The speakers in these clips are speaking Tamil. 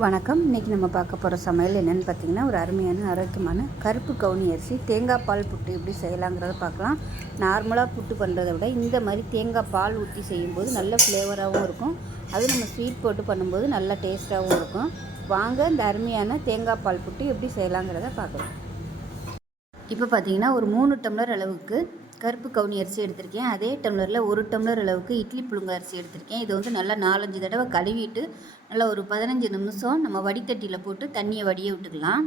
வணக்கம். இன்றைக்கி நம்ம பார்க்க போகிற சமையல் என்னென்னு பார்த்தீங்கன்னா, ஒரு அருமையான ஆரோக்கியமான கருப்பு கவுனி அரிசி தேங்காய் பால் புட்டு எப்படி செய்யலாங்கிறத பார்க்கலாம். நார்மலாக புட்டு பண்ணுறதை விட இந்த மாதிரி தேங்காய் பால் ஊற்றி செய்யும்போது நல்ல ஃப்ளேவராகவும் இருக்கும். அதுவும் நம்ம ஸ்வீட் போட்டு பண்ணும்போது நல்ல டேஸ்ட்டாகவும் இருக்கும். வாங்க இந்த அருமையான தேங்காய் பால் புட்டு எப்படி செய்யலாங்கிறத பார்க்கலாம். இப்போ பார்த்தீங்கன்னா ஒரு 3 டம்ளர் அளவுக்கு கருப்பு கவுனி அரிசி எடுத்திருக்கேன். அதே டம்ளரில் 1 டம்ளர் அளவுக்கு இட்லி புழுங்க அரிசி எடுத்திருக்கேன். இது வந்து நல்லா 4-5 தடவை கழுவிட்டு நல்லா ஒரு 15 நிமிஷம் நம்ம வடித்தட்டியில் போட்டு தண்ணியை வடிய விட்டுக்கலாம்.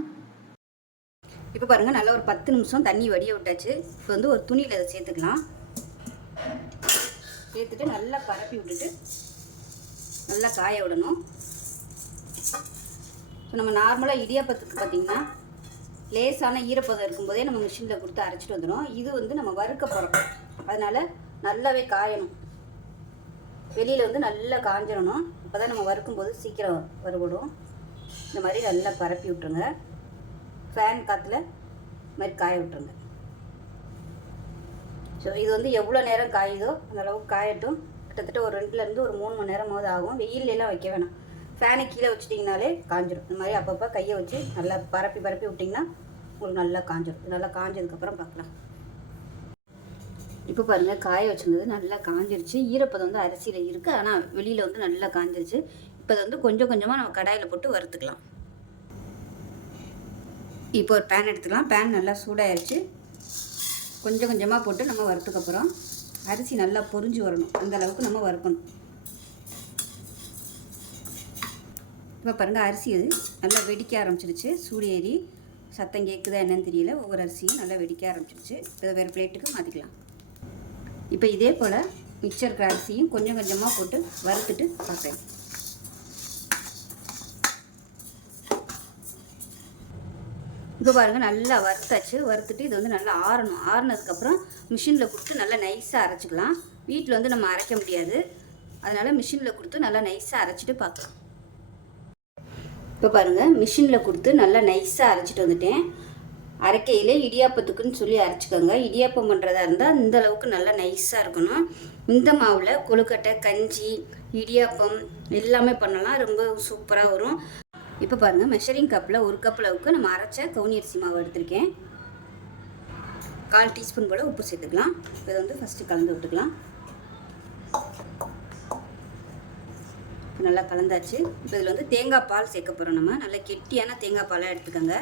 இப்போ பாருங்கள், நல்லா ஒரு 10 நிமிஷம் தண்ணி வடிய விட்டாச்சு. இப்போ வந்து ஒரு துணியில் அதை சேர்த்துக்கலாம். சேர்த்துட்டு நல்லா பரப்பி விட்டுட்டு நல்லா காய விடணும். இப்போ நம்ம நார்மலாக இடியாப்பத்துக்கு பார்த்திங்கன்னா லேசான ஈரப்பதம் இருக்கும்போதே நம்ம மிஷினில் கொடுத்து அரைச்சிட்டு வந்துடும். இது வந்து நம்ம வறுக்க போகிறோம், அதனால் நல்லாவே காயணும். வெளியில் வந்து நல்லா காஞ்சிடணும். அப்போ தான் நம்ம வறுக்கும்போது சீக்கிரம் வறுபடும். இந்த மாதிரி நல்லா பரப்பி விட்ருங்க. ஃபேன் காற்றுல இந்த மாதிரி காய விட்ருங்க. ஸோ இது வந்து எவ்வளோ நேரம் காயுதோ அந்த அளவுக்கு காயட்டும். கிட்டத்தட்ட ஒரு 2லேருந்து ஒரு 3 மணி நேரமாவது ஆகும். வெயிலெலாம் வைக்க வேணாம். ஃபேனை கீழே வச்சிட்டிங்கனாலே காஞ்சிடும். இந்த மாதிரி அப்பப்போ கையை வச்சு நல்லா பரப்பி விட்டிங்கன்னா உங்களுக்கு நல்லா காஞ்சிடும். நல்லா காஞ்சதுக்கப்புறம் பார்க்கலாம். இப்போ பாருங்கள், காய வச்சுருந்தது நல்லா காஞ்சிருச்சு. ஈரப்பதம் வந்து அரிசியில் இருக்குது, ஆனால் வெளியில் வந்து நல்லா காஞ்சிருச்சு. இப்போ அதை வந்து கொஞ்சம் கொஞ்சமாக நம்ம கடாயில் போட்டு வறுத்துக்கலாம். இப்போ ஒரு பேன் எடுத்துக்கலாம். பேன் நல்லா சூடாகிடுச்சு. கொஞ்சம் கொஞ்சமாக போட்டு நம்ம வறுத்துக்கப்புறம் அரிசி நல்லா பொரிஞ்சு வரணும். அந்த அளவுக்கு நம்ம வறுக்கணும். இப்போ பாருங்கள், அரிசி அது நல்லா வெடிக்க ஆரம்பிச்சிருச்சு. சூடு ஏறி சத்தம் கேட்குதா என்னன்னு தெரியல. ஒவ்வொரு அரிசியும் நல்லா வெடிக்க ஆரம்பிச்சிருச்சு. இதை வேறு பிளேட்டுக்கு மாற்றிக்கலாம். இப்போ இதே போல் மிச்சம் இருக்கிற அரிசியும் கொஞ்சம் கொஞ்சமாக போட்டு வறுத்துட்டு பார்க்குறேன். இப்போ பாருங்கள், நல்லா வறுத்தாச்சு. வறுத்துட்டு இது வந்து நல்லா ஆறணும். ஆறுனதுக்கப்புறம் மிஷினில் கொடுத்து நல்லா நைஸாக அரைச்சிக்கலாம். வீட்டில் வந்து நம்ம அரைக்க முடியாது, அதனால் மிஷினில் கொடுத்து நல்லா நைஸாக அரைச்சிட்டு பார்க்கலாம். இப்போ பாருங்கள், மிஷினில் கொடுத்து நல்லா நைஸாக அரைச்சிட்டு வந்துட்டேன். அரைக்கையில் இடியாப்பத்துக்குன்னு சொல்லி அரைச்சிக்கோங்க. இடியாப்பம் பண்ணுறதா இருந்தால் இந்த அளவுக்கு நல்லா நைஸாக இருக்கணும். இந்த மாவில் கொழுக்கட்டை, கஞ்சி, இடியாப்பம் எல்லாமே பண்ணலாம். ரொம்ப சூப்பராக வரும். இப்போ பாருங்கள், மெஷரிங் கப்பில் 1 கப் அளவுக்கு நம்ம அரைச்ச கவுனி அரிசி மாவு எடுத்திருக்கேன். 1/4 டீஸ்பூன் போல் உப்பு சேர்த்துக்கலாம். இதை வந்து ஃபஸ்ட்டு கலந்து விட்டுக்கலாம். நல்லா கலந்தாச்சு. இப்போ இதில் வந்து தேங்காய் பால் சேர்க்க போகிறோம். நம்ம நல்ல கெட்டியான தேங்காய் பாலாக எடுத்துக்கோங்க.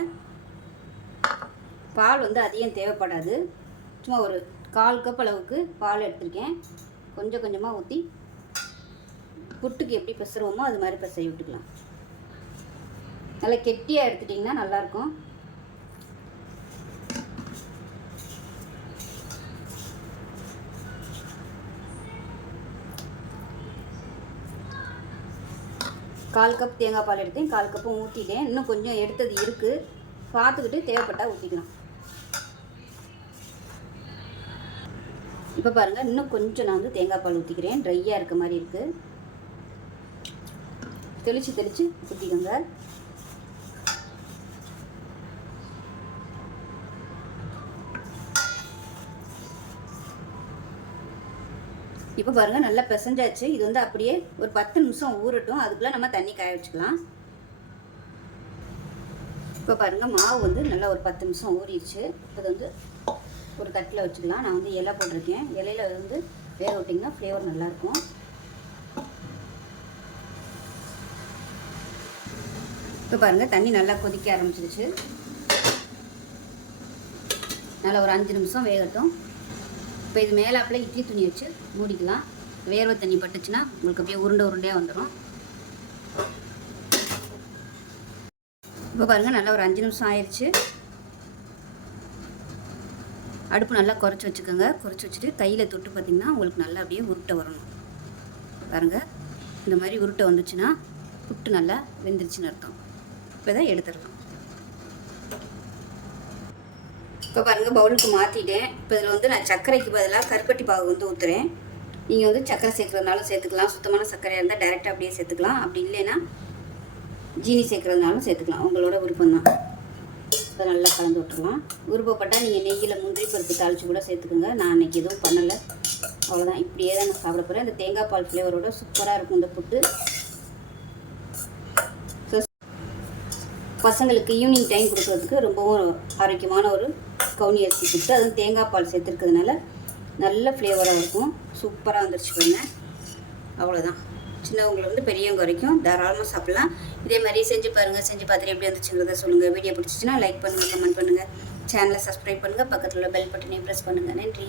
பால் வந்து அதிகம் தேவைப்படாது. சும்மா ஒரு 1/4 கப் அளவுக்கு பால் எடுத்துருக்கேன். கொஞ்சம் கொஞ்சமாக ஊற்றி புட்டுக்கு எப்படி பிசைவோமோ அது மாதிரி பிசைய விட்டுக்கலாம். நல்லா கெட்டியாக எடுத்துட்டிங்கன்னா நல்லாயிருக்கும். கால் கப் தேங்காய் பால் எடுத்தேன். 1/4 கப்பும் ஊற்றிட்டேன். இன்னும் கொஞ்சம் எடுத்தது இருக்குது, பார்த்துக்கிட்டு தேவைப்பட்டால் ஊற்றிக்கலாம். இப்போ பாருங்கள், இன்னும் கொஞ்சம் நான் வந்து தேங்காய் பால் ஊற்றிக்கிறேன். ட்ரையாக இருக்க மாதிரி இருக்குது. தெளித்து ஊற்றிக்கோங்க. இப்போ பாருங்கள், நல்லா பிசைஞ்சாச்சு. இது வந்து அப்படியே ஒரு 10 நிமிஷம் ஊறட்டும். அதுக்குள்ளே நம்ம தண்ணி காய வச்சுக்கலாம். இப்போ பாருங்கள், மாவு வந்து நல்லா ஒரு 10 நிமிஷம் ஊறிடுச்சு. இப்போ வந்து ஒரு தட்டில் வச்சுக்கலாம். நான் வந்து இலை போட்டிருக்கேன். இலையில வந்து வேக விட்டிங்கன்னா ஃப்ளேவர் நல்லாயிருக்கும். இப்போ பாருங்கள், தண்ணி நல்லா கொதிக்க ஆரம்பிச்சிருச்சு. நல்லா ஒரு 5 நிமிஷம் வேகட்டும். இப்போ இது மேலாப்பில் இட்லி துணி வச்சு மூடிக்கலாம். வேர்வை தண்ணி பட்டுச்சுன்னா உங்களுக்கு அப்படியே உருண்டையாக வந்துடும். இப்போ பாருங்கள், நல்லா ஒரு 5 நிமிஷம் ஆயிடுச்சு. அடுப்பு நல்லா குறைச்சி வச்சுக்கோங்க. குறைச்சி வச்சுட்டு கையில் தொட்டு பார்த்திங்கன்னா உங்களுக்கு நல்லா அப்படியே உருட்டை வரணும். பாருங்கள், இந்த மாதிரி உருட்டை வந்துச்சுன்னா புட்டு நல்லா வெந்துருச்சுன்னு அர்த்தம். இப்போ தான் எடுத்துடலாம். இப்போ பாருங்கள், பவுலுக்கு மாற்றிட்டேன். இப்போ இதில் வந்து நான் சர்க்கரைக்கு பதிலாக கருப்பட்டி பாகு வந்து ஊற்றுறேன். நீங்கள் வந்து சர்க்கரை சேர்க்குறதுனாலும் சேர்த்துக்கலாம். சுத்தமான சர்க்கரையாக இருந்தால் டைரெக்டாக அப்படியே சேர்த்துக்கலாம். அப்படி இல்லைன்னா ஜீனி சேர்க்குறதுனாலும் சேர்த்துக்கலாம். உங்களோட விருப்பம் தான். இப்போ நல்லா கலந்து விட்டுருலாம். விருப்பப்பட்டால் நீங்கள் நெய்யில் முந்திரி பருப்பு தாளித்து கூட சேர்த்துக்கோங்க. நான் அன்றைக்கி எதுவும் பண்ணலை. அவ்வளோதான். இப்படியே தான் நான் சாப்பிட போகிறேன். இந்த தேங்காய் பால் ஃப்ளேவரோட சூப்பராக இருக்கும் இந்த புட்டு. பசங்களுக்கு ஈவினிங் டைம் கொடுக்குறதுக்கு ரொம்பவும் ஆரோக்கியமான ஒரு கவுனி அரிசி புட்டு. அதுவும் தேங்காய் பால் சேர்த்துருக்கிறதுனால நல்ல ஃப்ளேவராக இருக்கும். சூப்பராக வந்துருச்சு பாருங்க. அவ்வளோதான். சின்னவங்களை பெரியவங்க வரைக்கும் தாராளமாக சாப்பிட்லாம். இதே மாதிரி செஞ்சு பாருங்கள். செஞ்சு பார்த்துட்டு எப்படி வந்துச்சுங்கிறத சொல்லுங்கள். வீடியோ பிடிச்சிச்சின்னா லைக் பண்ணுங்கள், கமெண்ட் பண்ணுங்கள், சேனலை சப்ஸ்கிரைப் பண்ணுங்கள், பக்கத்தில் உள்ள பெல் பட்டனையும் ப்ரெஸ் பண்ணுங்கள். நன்றி.